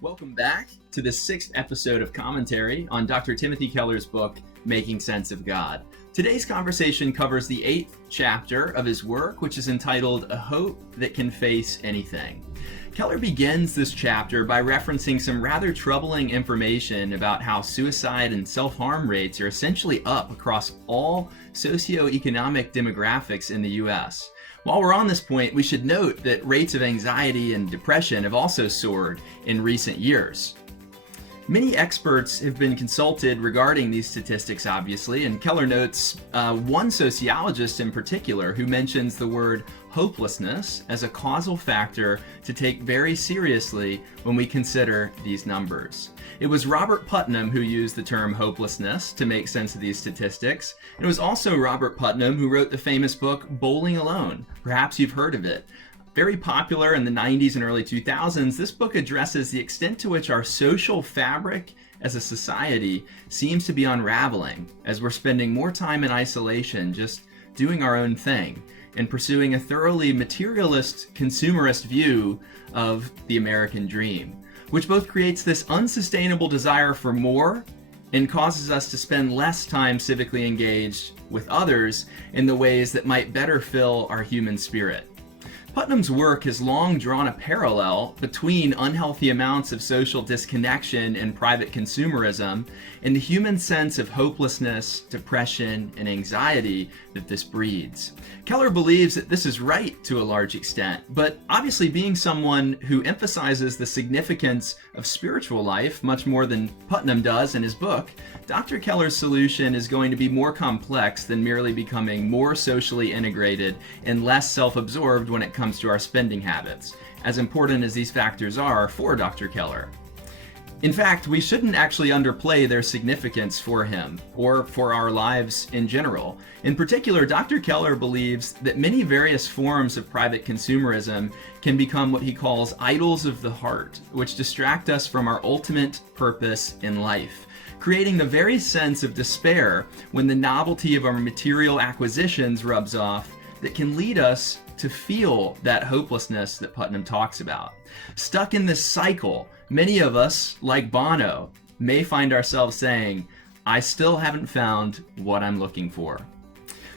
Welcome back to the 6th episode of commentary on Dr. Timothy Keller's book, Making Sense of God. Today's conversation covers the 8th chapter of his work, which is entitled A Hope That Can Face Anything. Keller begins this chapter by referencing some rather troubling information about how suicide and self-harm rates are essentially up across all socioeconomic demographics in the U.S. While we're on this point, we should note that rates of anxiety and depression have also soared in recent years. Many experts have been consulted regarding these statistics, obviously, and Keller notes one sociologist in particular who mentions the word hopelessness as a causal factor to take very seriously when we consider these numbers. It was Robert Putnam who used the term hopelessness to make sense of these statistics. It was also Robert Putnam who wrote the famous book Bowling Alone. Perhaps you've heard of it. Very popular in the 90s and early 2000s, this book addresses the extent to which our social fabric as a society seems to be unraveling as we're spending more time in isolation just doing our own thing and pursuing a thoroughly materialist, consumerist view of the American dream, which both creates this unsustainable desire for more and causes us to spend less time civically engaged with others in the ways that might better fill our human spirit. Putnam's work has long drawn a parallel between unhealthy amounts of social disconnection and private consumerism and the human sense of hopelessness, depression, and anxiety that this breeds. Keller believes that this is right to a large extent, but obviously being someone who emphasizes the significance of spiritual life much more than Putnam does in his book, Dr. Keller's solution is going to be more complex than merely becoming more socially integrated and less self-absorbed when it comes to our spending habits, as important as these factors are for Dr. Keller. In fact, we shouldn't actually underplay their significance for him or for our lives in general. In particular, Dr. Keller believes that many various forms of private consumerism can become what he calls idols of the heart, which distract us from our ultimate purpose in life, creating the very sense of despair when the novelty of our material acquisitions rubs off that can lead us to feel that hopelessness that Putnam talks about. Stuck in this cycle, many of us, like Bono, may find ourselves saying, I still haven't found what I'm looking for.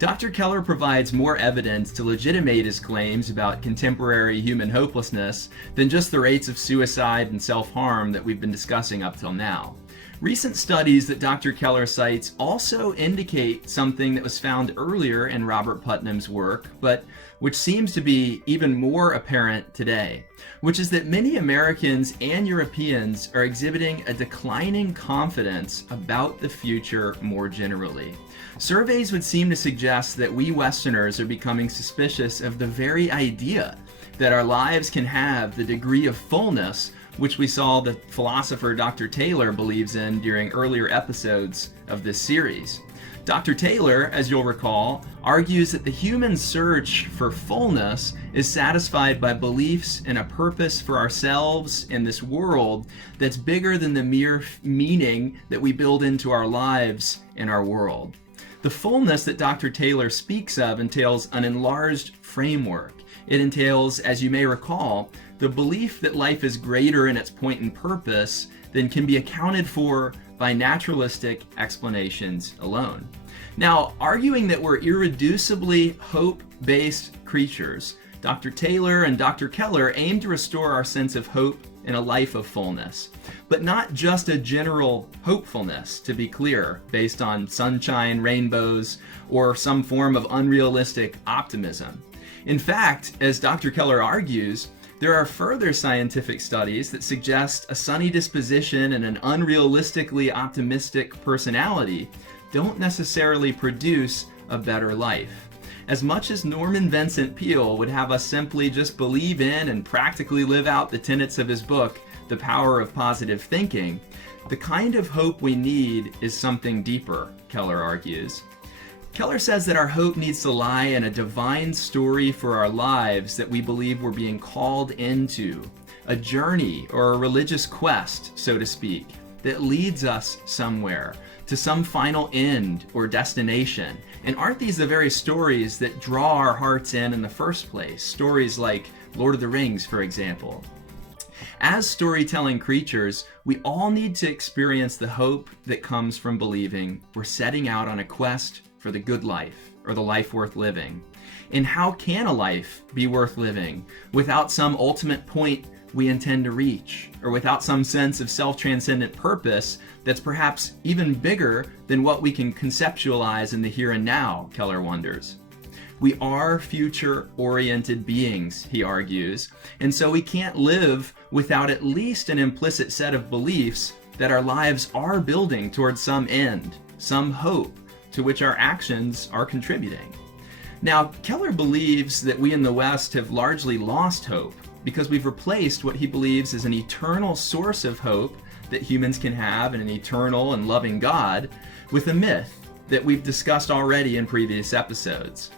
Dr. Keller provides more evidence to legitimate his claims about contemporary human hopelessness than just the rates of suicide and self-harm that we've been discussing up till now. Recent studies that Dr. Keller cites also indicate something that was found earlier in Robert Putnam's work, but which seems to be even more apparent today, which is that many Americans and Europeans are exhibiting a declining confidence about the future more generally. Surveys would seem to suggest that we Westerners are becoming suspicious of the very idea that our lives can have the degree of fullness which we saw the philosopher Dr. Taylor believes in during earlier episodes of this series. Dr. Taylor, as you'll recall, argues that the human search for fullness is satisfied by beliefs in a purpose for ourselves in this world that's bigger than the mere meaning that we build into our lives in our world. The fullness that Dr. Taylor speaks of entails an enlarged framework. It entails, as you may recall, the belief that life is greater in its point and purpose than can be accounted for by naturalistic explanations alone. Now, arguing that we're irreducibly hope-based creatures, Dr. Taylor and Dr. Keller aim to restore our sense of hope in a life of fullness, but not just a general hopefulness, to be clear, based on sunshine, rainbows, or some form of unrealistic optimism. In fact, as Dr. Keller argues, there are further scientific studies that suggest a sunny disposition and an unrealistically optimistic personality don't necessarily produce a better life. As much as Norman Vincent Peale would have us simply just believe in and practically live out the tenets of his book, The Power of Positive Thinking, the kind of hope we need is something deeper, Keller argues. Keller says that our hope needs to lie in a divine story for our lives that we believe we're being called into, a journey or a religious quest, so to speak, that leads us somewhere, to some final end or destination. And aren't these the very stories that draw our hearts in the first place? Stories like Lord of the Rings, for example. As storytelling creatures, we all need to experience the hope that comes from believing we're setting out on a quest for the good life, or the life worth living. And how can a life be worth living without some ultimate point we intend to reach, or without some sense of self-transcendent purpose that's perhaps even bigger than what we can conceptualize in the here and now, Keller wonders. We are future-oriented beings, he argues, and so we can't live without at least an implicit set of beliefs that our lives are building towards some end, some hope to which our actions are contributing. Now, Keller believes that we in the West have largely lost hope because we've replaced what he believes is an eternal source of hope that humans can have in an eternal and loving God with a myth that we've discussed already in previous episodes.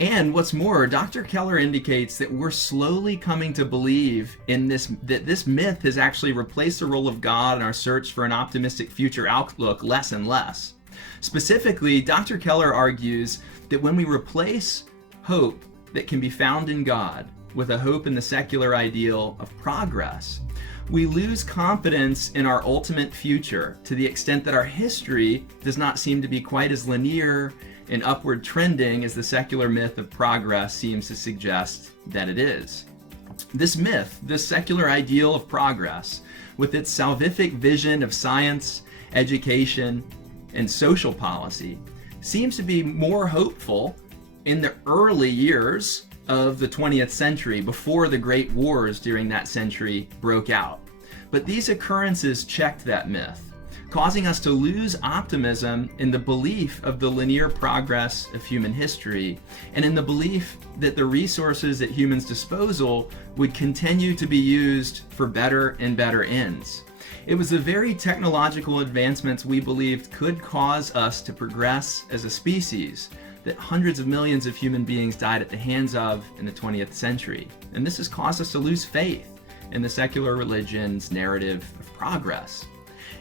And what's more, Dr. Keller indicates that we're slowly coming to believe in that this myth has actually replaced the role of God in our search for an optimistic future outlook less and less. Specifically, Dr. Keller argues that when we replace hope that can be found in God with a hope in the secular ideal of progress, we lose confidence in our ultimate future to the extent that our history does not seem to be quite as linear and upward trending as the secular myth of progress seems to suggest that it is. This myth, this secular ideal of progress, with its salvific vision of science, education, and social policy, seems to be more hopeful in the early years of the 20th century, before the great wars during that century broke out. But these occurrences checked that myth, causing us to lose optimism in the belief of the linear progress of human history, and in the belief that the resources at humans' disposal would continue to be used for better and better ends. It was the very technological advancements we believed could cause us to progress as a species that hundreds of millions of human beings died at the hands of in the 20th century. And this has caused us to lose faith in the secular religion's narrative of progress.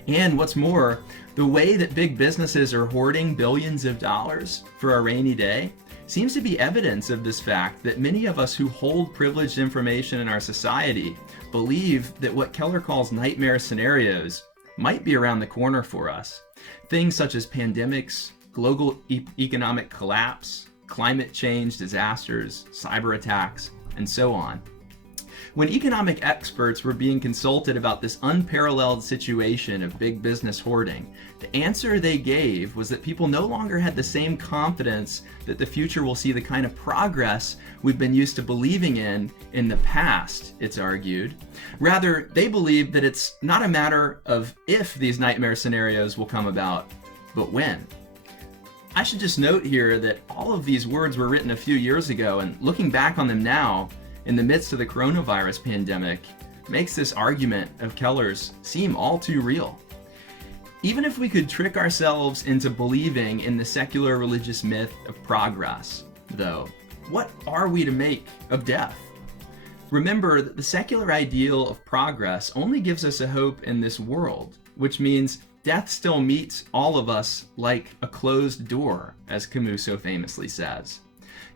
And what's more, the way that big businesses are hoarding billions of dollars for a rainy day seems to be evidence of this fact that many of us who hold privileged information in our society believe that what Keller calls nightmare scenarios might be around the corner for us. Things such as pandemics, global economic collapse, climate change disasters, cyber attacks, and so on. When economic experts were being consulted about this unparalleled situation of big business hoarding, the answer they gave was that people no longer had the same confidence that the future will see the kind of progress we've been used to believing in the past, it's argued. Rather, they believed that it's not a matter of if these nightmare scenarios will come about, but when. I should just note here that all of these words were written a few years ago, and looking back on them now, in the midst of the coronavirus pandemic, makes this argument of Keller's seem all too real. Even if we could trick ourselves into believing in the secular religious myth of progress, though, what are we to make of death? Remember that the secular ideal of progress only gives us a hope in this world, which means death still meets all of us like a closed door, as Camus so famously says.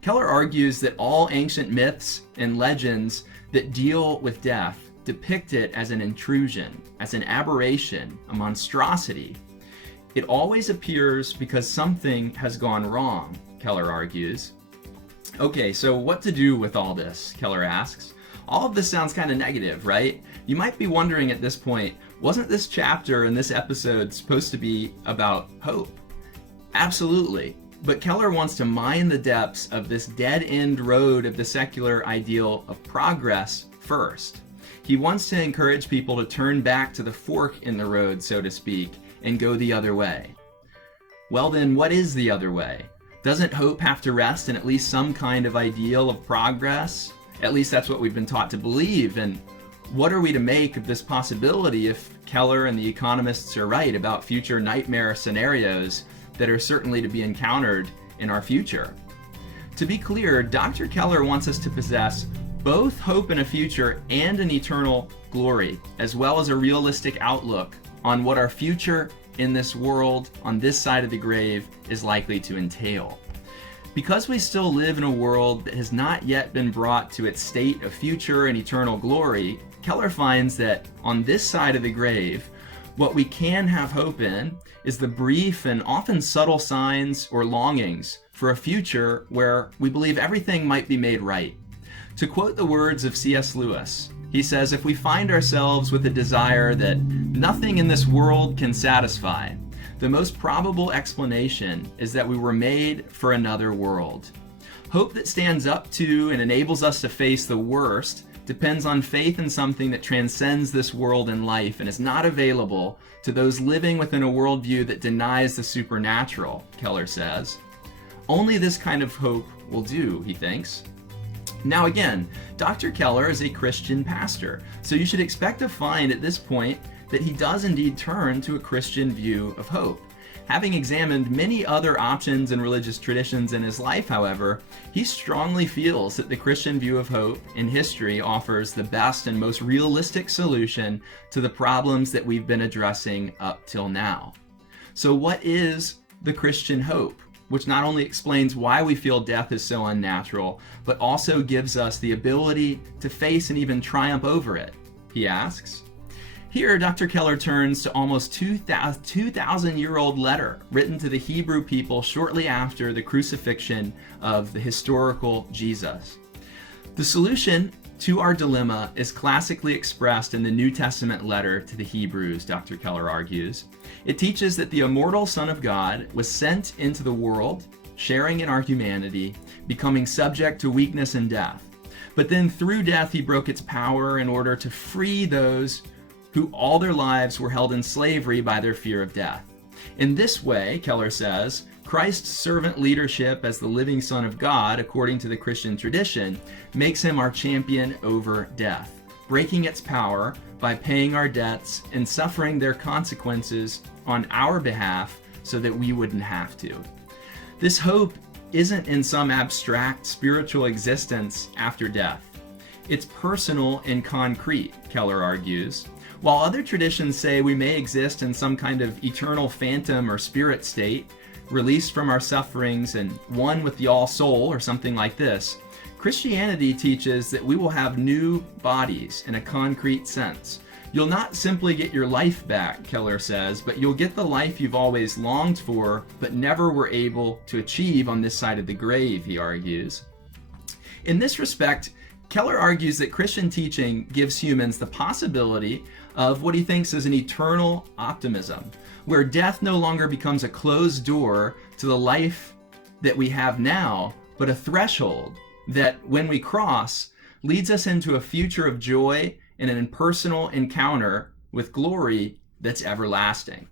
Keller argues that all ancient myths and legends that deal with death depict it as an intrusion, as an aberration, a monstrosity. It always appears because something has gone wrong, Keller argues. Okay, so what to do with all this, Keller asks. All of this sounds kind of negative, right? You might be wondering at this point, wasn't this chapter and this episode supposed to be about hope? Absolutely. But Keller wants to mine the depths of this dead-end road of the secular ideal of progress first. He wants to encourage people to turn back to the fork in the road, so to speak, and go the other way. Well then, what is the other way? Doesn't hope have to rest in at least some kind of ideal of progress? At least that's what we've been taught to believe. And what are we to make of this possibility if Keller and the economists are right about future nightmare scenarios that are certainly to be encountered in our future? To be clear, Dr. Keller wants us to possess both hope in a future and an eternal glory, as well as a realistic outlook on what our future in this world, on this side of the grave, is likely to entail. Because we still live in a world that has not yet been brought to its state of future and eternal glory, Keller finds that on this side of the grave, what we can have hope in is the brief and often subtle signs or longings for a future where we believe everything might be made right. To quote the words of C.S. Lewis, he says, if we find ourselves with a desire that nothing in this world can satisfy, the most probable explanation is that we were made for another world. Hope that stands up to and enables us to face the worst depends on faith in something that transcends this world and life and is not available to those living within a worldview that denies the supernatural, Keller says. Only this kind of hope will do, he thinks. Now again, Dr. Keller is a Christian pastor, so you should expect to find at this point that he does indeed turn to a Christian view of hope. Having examined many other options and religious traditions in his life, however, he strongly feels that the Christian view of hope in history offers the best and most realistic solution to the problems that we've been addressing up till now. So what is the Christian hope, which not only explains why we feel death is so unnatural, but also gives us the ability to face and even triumph over it, he asks. Here, Dr. Keller turns to almost 2,000-year-old letter written to the Hebrew people shortly after the crucifixion of the historical Jesus. The solution to our dilemma is classically expressed in the New Testament letter to the Hebrews, Dr. Keller argues. It teaches that the immortal Son of God was sent into the world, sharing in our humanity, becoming subject to weakness and death. But then through death, he broke its power in order to free those who all their lives were held in slavery by their fear of death. In this way, Keller says, Christ's servant leadership as the living Son of God, according to the Christian tradition, makes him our champion over death, breaking its power by paying our debts and suffering their consequences on our behalf so that we wouldn't have to. This hope isn't in some abstract spiritual existence after death. It's personal and concrete, Keller argues. While other traditions say we may exist in some kind of eternal phantom or spirit state, released from our sufferings and one with the all-soul or something like this, Christianity teaches that we will have new bodies in a concrete sense. You'll not simply get your life back, Keller says, but you'll get the life you've always longed for but never were able to achieve on this side of the grave, he argues. In this respect, Keller argues that Christian teaching gives humans the possibility of what he thinks is an eternal optimism, where death no longer becomes a closed door to the life that we have now, but a threshold that, when we cross, leads us into a future of joy and an impersonal encounter with glory that's everlasting.